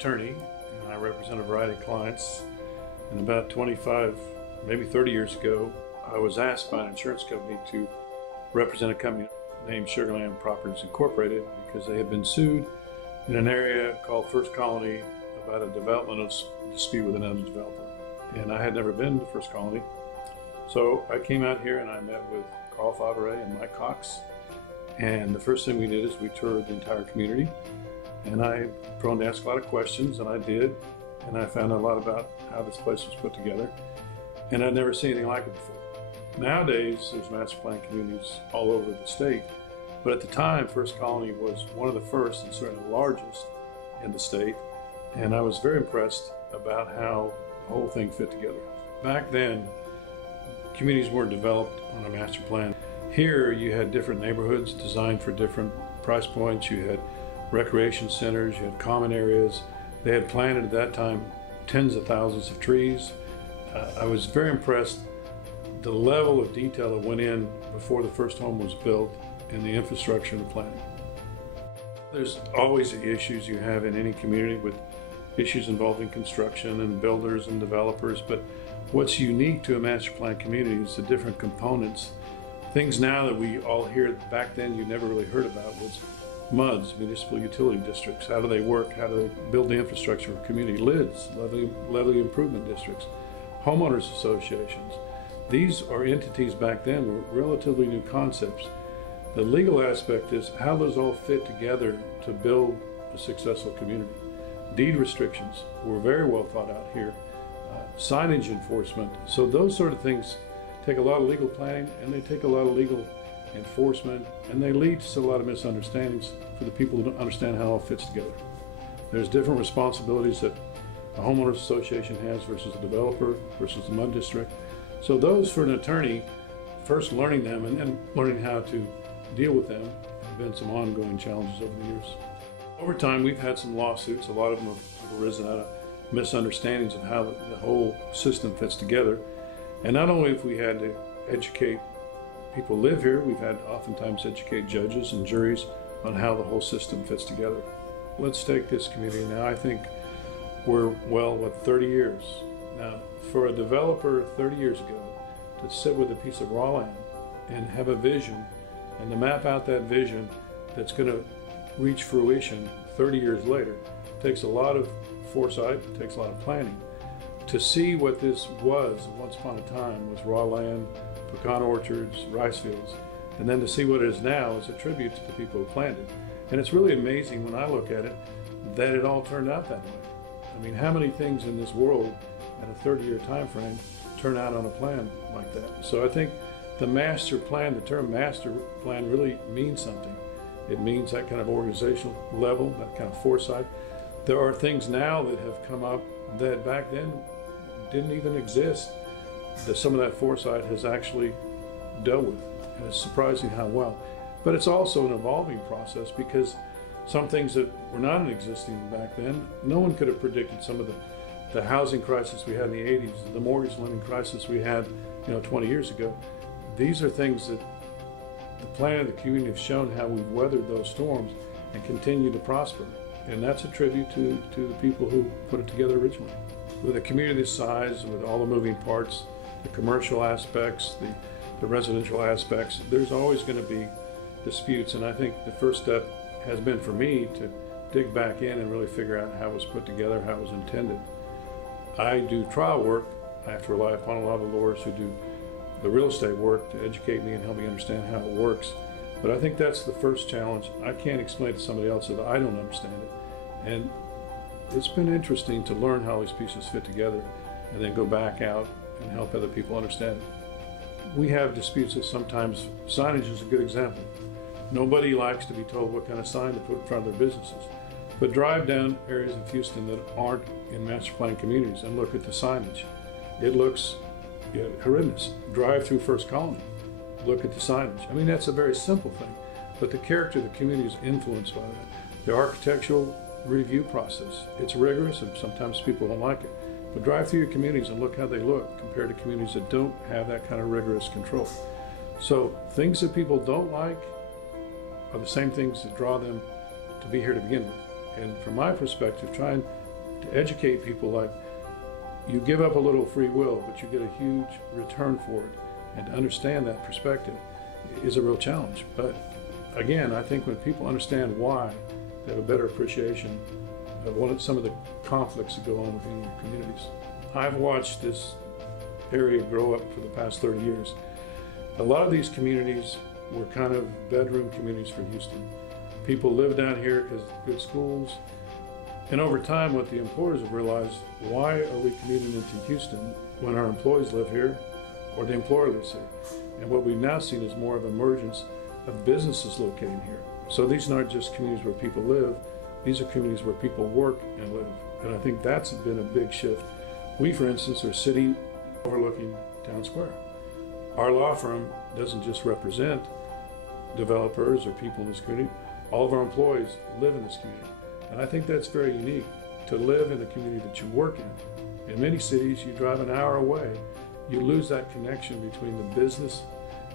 attorney, and I represent a variety of clients. And about 25, maybe 30 years ago, I was asked by an insurance company to represent a company named Sugarland Properties Incorporated because they had been sued in an area called First Colony about a development dispute with another developer. And I had never been to First Colony. So I came out here and I met with Carl Favre and Mike Cox. And the first thing we did is we toured the entire community. And I'm prone to ask a lot of questions, and I did. And I found out a lot about how this place was put together. And I'd never seen anything like it before. Nowadays, there's master plan communities all over the state. But at the time, First Colony was one of the first and certainly the largest in the state. And I was very impressed about how the whole thing fit together. Back then, communities weren't developed on a master plan. Here, you had different neighborhoods designed for different price points. You had recreation centers, you had common areas. They had planted at that time tens of thousands of trees. I was very impressed the level of detail that went in before the first home was built and the infrastructure and the planning. There's always the issues you have in any community with issues involving construction and builders and developers, but what's unique to a master plan community is the different components. Things now that we all hear, back then you never really heard about, was MUDs, municipal utility districts. How do they work? How do they build the infrastructure for community? LIDs, levy improvement districts, homeowners associations. These are entities back then were relatively new concepts. The legal aspect is how those all fit together to build a successful community. Deed restrictions were very well thought out here. Signage enforcement. So those sort of things take a lot of legal planning, and they take a lot of legal enforcement, and they lead to a lot of misunderstandings for the people who don't understand how it all fits together. There's different responsibilities that a homeowners association has versus a developer versus the MUD district. So those, for an attorney, first learning them and then learning how to deal with them have been some ongoing challenges over the years. Over time, we've had some lawsuits. A lot of them have arisen out of misunderstandings of how the whole system fits together. And not only have we had to educate people who live here, we've had oftentimes educate judges and juries on how the whole system fits together. Let's take this community now. I think we're, 30 years. Now, for a developer 30 years ago to sit with a piece of raw land and have a vision and to map out that vision that's going to reach fruition 30 years later takes a lot of foresight, it takes a lot of planning. To see what this was once upon a time was raw land, pecan orchards, rice fields, and then to see what it is now is a tribute to the people who planted. And it's really amazing when I look at it that it all turned out that way. I mean, how many things in this world at a 30-year time frame turn out on a plan like that? So I think the master plan, the term master plan really means something. It means that kind of organizational level, that kind of foresight. There are things now that have come up that back then didn't even exist, that some of that foresight has actually dealt with. And it's surprising how well. But it's also an evolving process because some things that were not existing back then, no one could have predicted some of the housing crisis we had in the 80s, the mortgage lending crisis we had 20 years ago. These are things that the plan of the community has shown how we've weathered those storms and continue to prosper. And that's a tribute to the people who put it together originally. With a community this size, with all the moving parts, the commercial aspects, the residential aspects, there's always going to be disputes. And I think the first step has been for me to dig back in and really figure out how it was put together, how it was intended. I do trial work. I have to rely upon a lot of lawyers who do the real estate work to educate me and help me understand how it works. But I think that's the first challenge. I can't explain to somebody else that I don't understand it. And it's been interesting to learn how these pieces fit together and then go back out and help other people understand it. We have disputes that sometimes, signage is a good example. Nobody likes to be told what kind of sign to put in front of their businesses. But drive down areas of Houston that aren't in master plan communities and look at the signage. It looks horrendous. Drive through First Colony, look at the signage. I mean, that's a very simple thing, but the character of the community is influenced by that. The architectural review process, it's rigorous and sometimes people don't like it. But drive through your communities and look how they look compared to communities that don't have that kind of rigorous control. So things that people don't like are the same things that draw them to be here to begin with. And from my perspective, try and to educate people like you give up a little free will, but you get a huge return for it. And to understand that perspective is a real challenge. But again, I think when people understand why, they have a better appreciation of some of the conflicts that go on within your communities. I've watched this area grow up for the past 30 years. A lot of these communities were kind of bedroom communities for Houston. People live down here because of good schools. And over time, what the employers have realized, why are we commuting into Houston when our employees live here or the employer lives here? And what we've now seen is more of emergence of businesses locating here. So these aren't just communities where people live, these are communities where people work and live. And I think that's been a big shift. We, for instance, are a city overlooking Town Square. Our law firm doesn't just represent developers or people in this community. All of our employees live in this community. And I think that's very unique, to live in the community that you work in. In many cities, you drive an hour away, you lose that connection between the business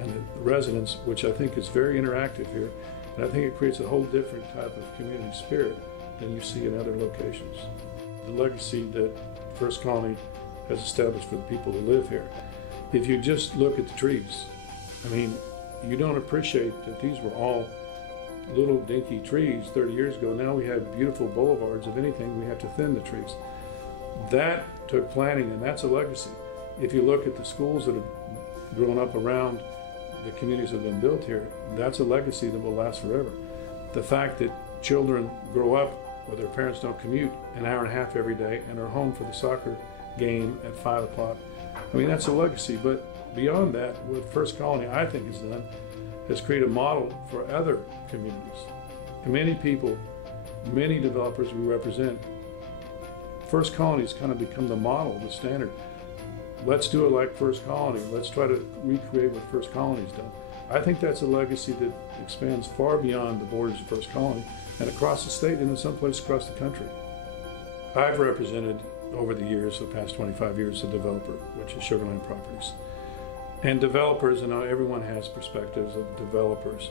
and the residents, which I think is very interactive here. And I think it creates a whole different type of community spirit than you see in other locations. The legacy that First Colony has established for the people who live here. If you just look at the trees, I mean, you don't appreciate that these were all little dinky trees 30 years ago. Now we have beautiful boulevards. If anything, we have to thin the trees. That took planning, and that's a legacy. If you look at the schools that have grown up around the communities that have been built here, that's a legacy that will last forever. The fact that children grow up where their parents don't commute an hour and a half every day and are home for the soccer game at 5 o'clock, I mean, that's a legacy. But beyond that, what First Colony, I think, has done has created a model for other communities. And many people, many developers we represent, First Colony's kind of become the model, the standard. Let's do it like First Colony. Let's try to recreate what First Colony's done. I think that's a legacy that expands far beyond the borders of First Colony and across the state and in some places across the country. I've represented over the years, the past 25 years, a developer, which is Sugarland Properties. And developers, and everyone has perspectives of developers.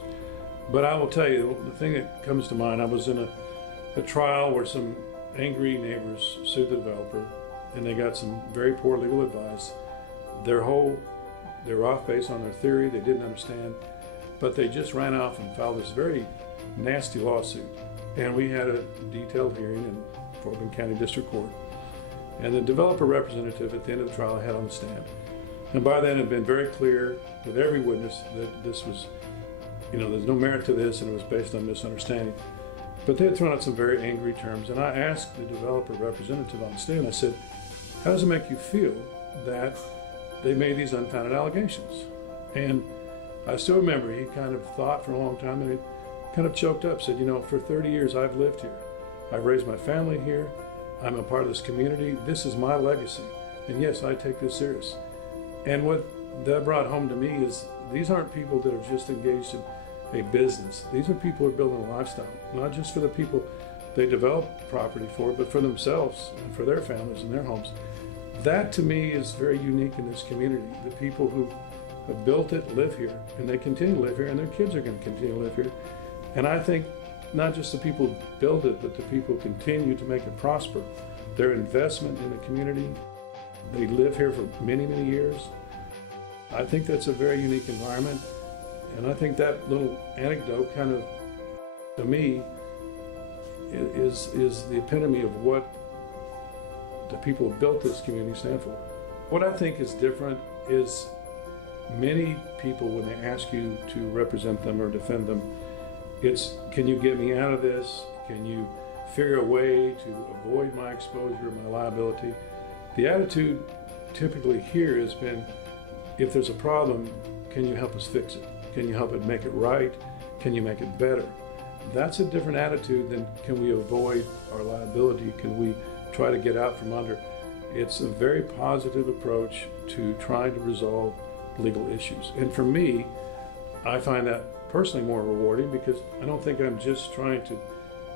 But I will tell you, the thing that comes to mind, I was in a trial where some angry neighbors sued the developer, and they got some very poor legal advice. They were off base on their theory, they didn't understand, but they just ran off and filed this very nasty lawsuit. And we had a detailed hearing in Fort Bend County District Court. And the developer representative at the end of the trial I had on the stand. And by then it had been very clear with every witness that this was, there's no merit to this and it was based on misunderstanding. But they had thrown out some very angry terms, and I asked the developer representative on the stand, I said, how does it make you feel that they made these unfounded allegations? And I still remember he kind of thought for a long time, and he kind of choked up, said, for 30 years I've lived here. I've raised my family here. I'm a part of this community. This is my legacy. And yes, I take this serious. And what that brought home to me is these aren't people that are just engaged in a business. These are people who are building a lifestyle, not just for the people they develop property for, but for themselves and for their families and their homes. That to me is very unique in this community. The people who have built it live here, and they continue to live here, and their kids are going to continue to live here. And I think not just the people who build it, but the people who continue to make it prosper. Their investment in the community, they live here for many, many years. I think that's a very unique environment. And I think that little anecdote kind of, to me, is the epitome of what the people who built this community stand for. What I think is different is many people, when they ask you to represent them or defend them, it's, can you get me out of this? Can you figure a way to avoid my exposure, my liability? The attitude typically here has been, if there's a problem, can you help us fix it? Can you help it make it right? Can you make it better? That's a different attitude than can we avoid our liability? Can we try to get out from under? It's a very positive approach to trying to resolve legal issues. And for me, I find that personally more rewarding because I don't think I'm just trying to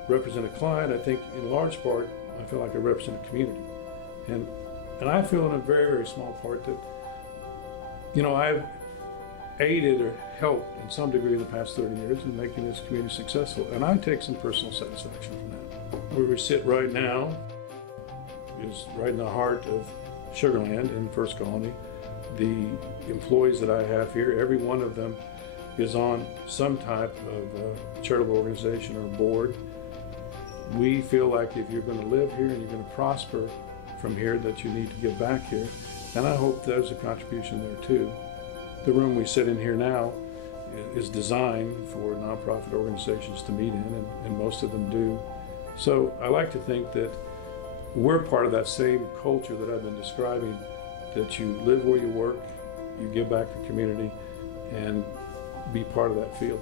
represent a client. I think in large part, I feel like I represent a community. And I feel in a very, very small part that, I've aided or helped in some degree in the past 30 years in making this community successful. And I take some personal satisfaction from that. Where we sit right now, is right in the heart of Sugar Land in First Colony. The employees that I have here, every one of them is on some type of charitable organization or board. We feel like if you're going to live here and you're going to prosper from here, that you need to give back here. And I hope there's a contribution there too. The room we sit in here now is designed for nonprofit organizations to meet in, and most of them do. So I like to think that we're part of that same culture that I've been describing, that you live where you work, you give back to the community, and be part of that field.